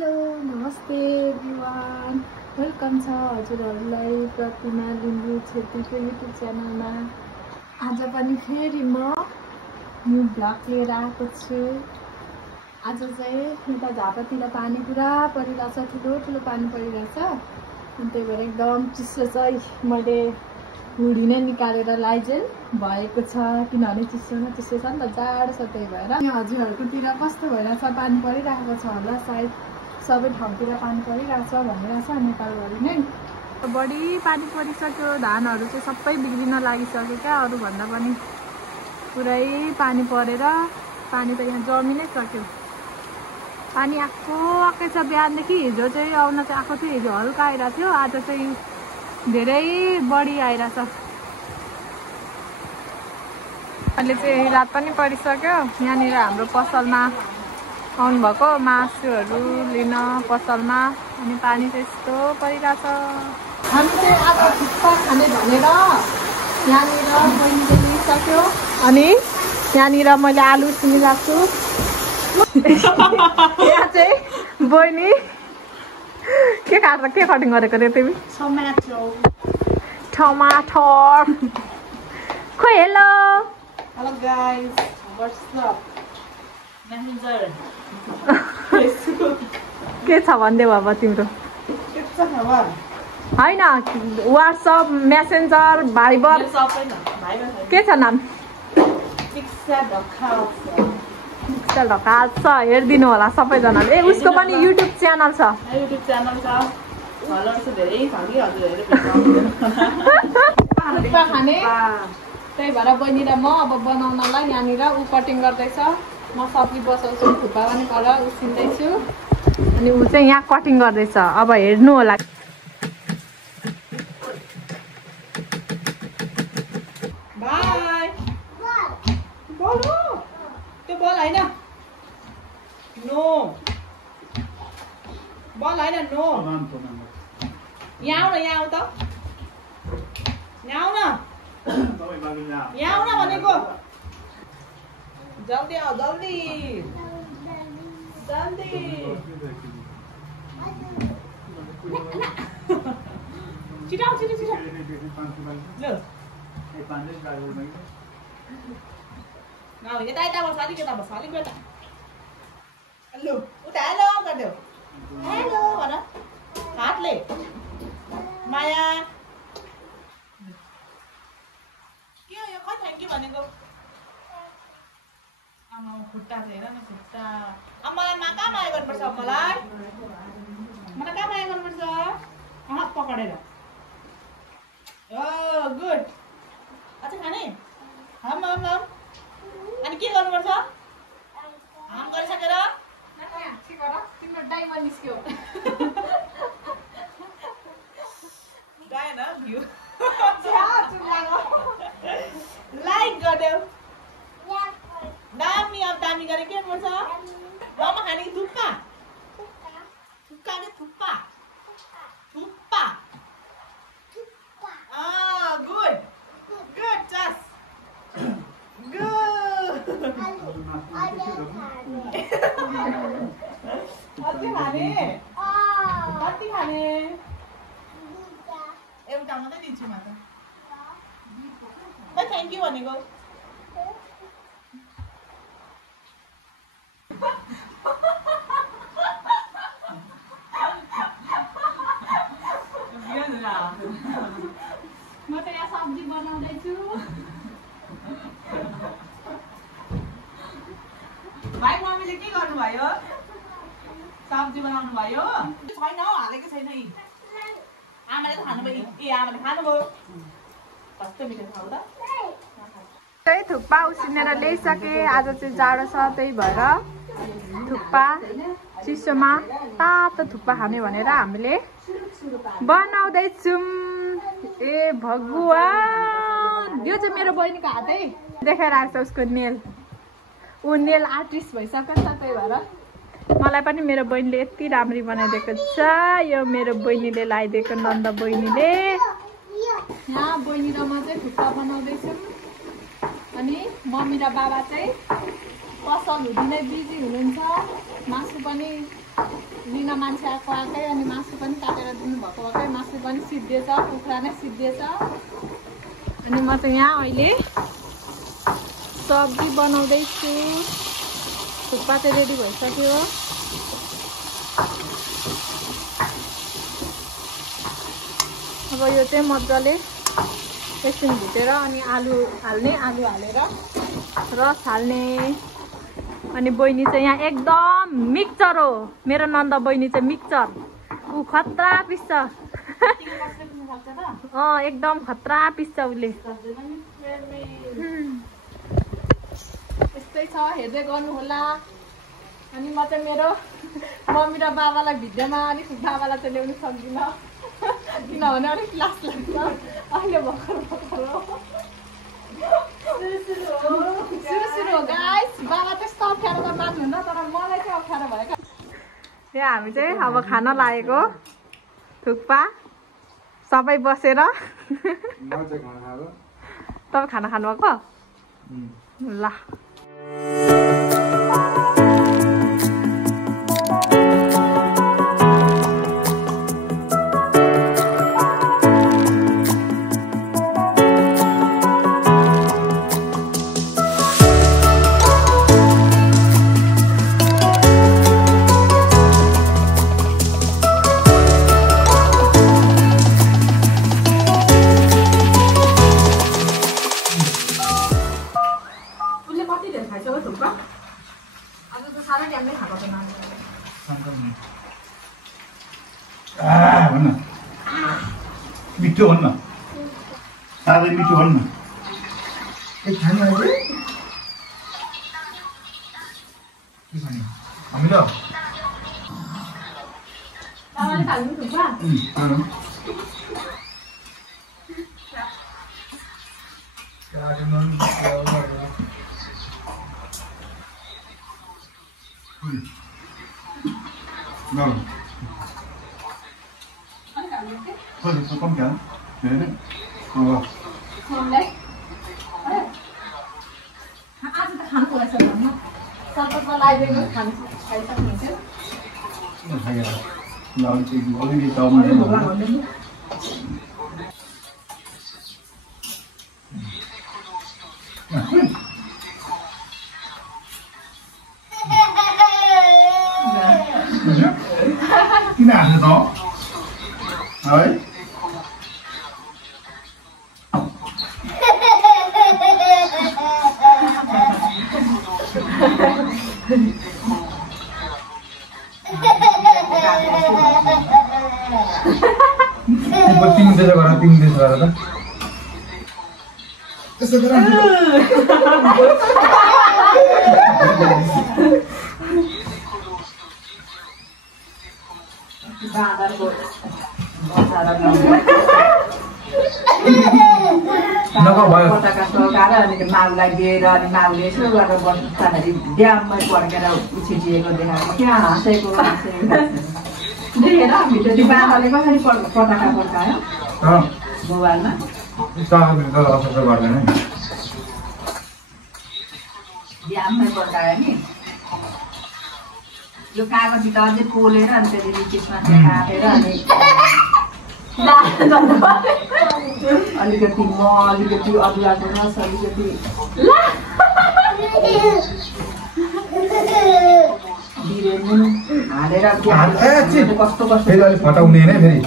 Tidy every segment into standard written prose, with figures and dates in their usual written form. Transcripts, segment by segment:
Hello नमस्ते everyone, welcome छ हजुरहरूलाई प्रतिमा लिम्बू छेत्रीको युट्युब च्यानलमा। आज पनि फेरि म न्यू भ्लग लिएर आएको छु। आज चाहिँ यता झापातिर पानी पुरा परिरहेछ, ठुलो पानी परिरहेछ। अनि त्यही भएर एकदम चिसो चाहिँ मैले हुडी नै निकालेर लाइजेल भएको छ, किनभने चिसो न चिसो छ नि त, जाडो छ। त्यही भएर हजुरहरूकोतिर कस्तो भइरहेछ, पानी परिरहेको छ होला, सायद सबै ठाउँतिर पानी परिरहेछ भनिरहेछ नेपालभरि नै। बढी पानी परिसक्यो, धानहरू चाहिँ सबै बिग्रिन लागिसक्यो क्या। अरूभन्दा पनि पुरै पानी परेर पानी त यहाँ जमि नै सक्यो। पानी आएकै छ बिहानदेखि। हिजो चाहिँ आउन चाहिँ आएको थियो, हिजो हल्का आइरहेको थियो, आज चाहिँ धेरै बढी आइरहेछ। अहिले चाहिँ रात पनि परिसक्यो। यहाँनिर हाम्रो पसलमा आउनुभएको मासुहरू लिन पसलमा, अनि पानी चाहिँ यस्तो परिरहेछ। हामी चाहिँ आज थुक्पा खाने भनेर यहाँनिर बहिनीले लिइसक्यो, अनि यहाँनिर मैले आलु उसिनिरहेको छु। यहाँ चाहिँ बहिनी के कटिङ गरेको रे तिमी? टमाटर। खोइ hello hello guys, what's up? के छ भन्दै बाबा तिम्रो? होइन, वाट्सएप, मेसेन्जर, भाइबर के छ नाम? ढकाल छ, हेरिदिनु होला सबैजनाले। ए उसको पनि युट्युब च्यानल छ। खाने त्यही भएर बहिनी र म अब बनाउनलाई यहाँनिर ऊ कटिङ गर्दैछ, म सब्जी बसाउँछु, थुक्पा पनि पर उसिन्दैछु, अनि ऊ चाहिँ यहाँ कटिङ गर्दैछ। अब हेर्नु होला। यहाँ आऊ त, यहाँ आऊ न भनेको। जल्दी आऊ, जल्दी जल्दी। छिटो छिटो छिटो। ल यता यता बस, अलिक यता बस, अलिक यता। हेलो उता हेलो गरिदेऊ, हेलो भन हातले। माया के हो यो? खै थ्याङ्क यू भनेको? आमा खुट्टा चाहिँ हेर न, खुट्टा। अब मलाई कहाँ माया गर्नुपर्छ? मलाई कहाँ माया गर्नुपर्छ? हात पक्रेर। गुड। अच्छा खाने हम हम हम। अनि के गर्नुपर्छ? हाम गरिसकेर तिम्रो डाइमा निस्क्यो। डायन भ्यू लाइक गरिदेऊ। दामी, अब दामी गरे के गर्नुपर्छ? मोमो खाने कि थुक्पा? थुक्पा के थुक्पा? थुक्पा। गुड गुड चस गुड। कति खाने? कति खाने? एउटा मात्रै दिन्छु म त। खै थ्याङ्क यू भनेको? म त यहाँ सब्जी बनाउँदैछु। भाइ मम्मीले के गर्नुभयो? सब्जी बनाउनु भयो? छैन हौ, हालेको छैन। आमाले त खानुभयो। ए आमाले खानुभयो। कस्तो मिठो खाऊ त। त्यही थुक्पा उसिनेर ल्याइसके। आज चाहिँ जाडो छ, त्यही भएर थुक्पा चिसोमा तातो थुक्पा खाने भनेर हामीले बनाउँदैछौँ। ए भगवान, यो चाहिँ मेरो बहिनीको हातै देखाइरहेको छ। उसको नेल, ऊ नेल आर्टिस्ट भइसक्यो नि त, त्यही भएर मलाई पनि मेरो बहिनीले यति राम्ररी बनाइदिएको छ। यो मेरो बहिनीले लगाइदिएको, नन्द बहिनीले। यहाँ बहिनी र म चाहिँ थुक्पा बनाउँदैछौँ, अनि मम्मी र बाबा चाहिँ पसल हुँदै बिजी हुनुहुन्छ। मासु पनि लिन मान्छे आएको आएकै अनि मासु पनि काटेर दिनुभएको भएकै मासु पनि सिद्धिएछ, कुखुरा नै सिद्धिएछ। अनि म चाहिँ यहाँ अहिले सब्जी बनाउँदैछु। थुक्पा चाहिँ रेडी भइसक्यो। अब यो चाहिँ मजाले एकछिन भुटेर अनि आलु हाल्ने, आलु हालेर रस हाल्ने। अनि बहिनी चाहिँ यहाँ एकदम मिक्सचर हो, मेरो नन्द बहिनी चाहिँ मिक्सचर, ऊ खतरा पिस्छ। एकदम खतरा पिस्छ उसले। यस्तै छ, हेर्दै गर्नु होला। अनि म चाहिँ मेरो मम्मी र बाबालाई भिडियोमा अलिक बाबालाई चाहिँ ल्याउनु सक्दिनँ किनभने अलिक लाज लाग्छ। अहिले भर्खर हो, सुरु हो गाइस। बाबा त्यस्तो अप्ठ्यारो त मान्नुहुन्न, तर मलाई चाहिँ अप्ठ्यारो भयो क्या। यहाँ हामी चाहिँ अब खान लागेको थुक्पा सबै बसेर। तपाईँ खाना खानुभएको? ल मिठो भन्न, साह्रै मिठो भन्न। खाने अहिले के खाने हामी ल कम क्या आज त खानु पर्छ भन्न सबै लाइब्रेरीमा खानु खाइसक्नुहुन्थ्यो। किन हाँस्नु त है? तिमी त्यसो गर, तिमी त्यसो गर त त्यसो गर। पटाका सकाएर अनि माउलाई दिएर अनि माउले यसो गरेर बस्दाखेरि ड्याममै पड्केर उछिटिएको देखाएको क्या हाँसेको देखेर भिडियो बाबाले कसरी पटाका पड्कायो मोबाइलमा ड्याममै पड्कायो नि। यो कागजी त अझै पोलेर अनि त्यहाँदेखि त्यसमा चाहिँ काटेर अनि अलिकति म अलिकति अदुवाको रस अलिकति बिरेनुन हालेर कस्तो कस्तो फटाउने नै फेरि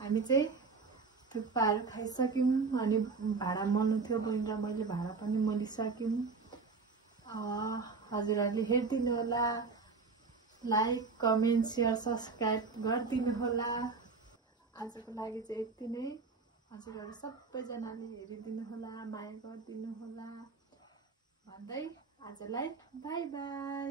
हामी चाहिँ थुक्पाहरू खाइसक्यौँ। अनि भाँडा मोल्नु थियो, बहिनी र मैले भाँडा पनि मोलिसक्यौँ। हजुरहरूले हेरिदिनु होला, लाइक कमेन्ट सेयर सब्सक्राइब गरिदिनु होला। आजको लागि चाहिँ यति नै। हजुरहरू सबैजनाले हेरिदिनु होला, माया गरिदिनु होला भन्दै आजलाई बाई बाई।